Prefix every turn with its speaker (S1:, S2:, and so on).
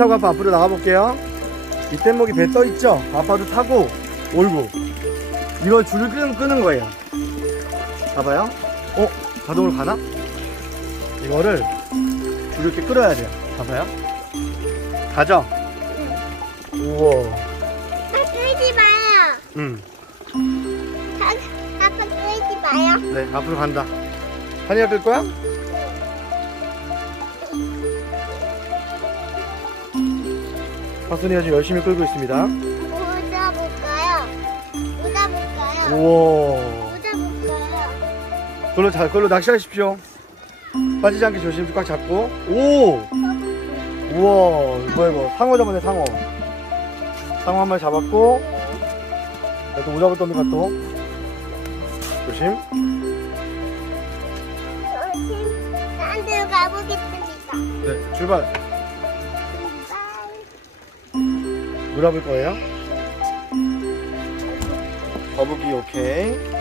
S1: 타고 아빠 앞으로 나가볼게요. 이땐목이 배 떠 있죠? 아빠도 타고 올고 이걸 줄을 끄는, 끄는 거예요. 봐봐요. 어? 자동으로 가나? 이거를 줄을 이렇게 끌어야 돼요. 봐봐요. 가죠? 우와.
S2: 아, 끌지 마요.
S1: 응.
S2: 아, 아빠 끌지 마요.
S1: 네, 앞으로 간다. 한이가 끌 거야? 하순이가 지금 열심히 끌고 있습니다.
S2: 묻어볼까요? 묻어볼까요?
S1: 우와.
S2: 묻어볼까요?
S1: 그걸로 잘, 그걸로 낚시하십시오. 빠지지 않게 조심 꽉 잡고. 오! 우와, 이거 이거. 상어 잡았네, 상어. 상어 한 마리 잡았고. 자, 또 오잡을 겁니까, 또? 조심.
S2: 조심. 딴 데로 가보겠습니다.
S1: 네, 출발. 물어볼 거예요. 거북이, 오케이.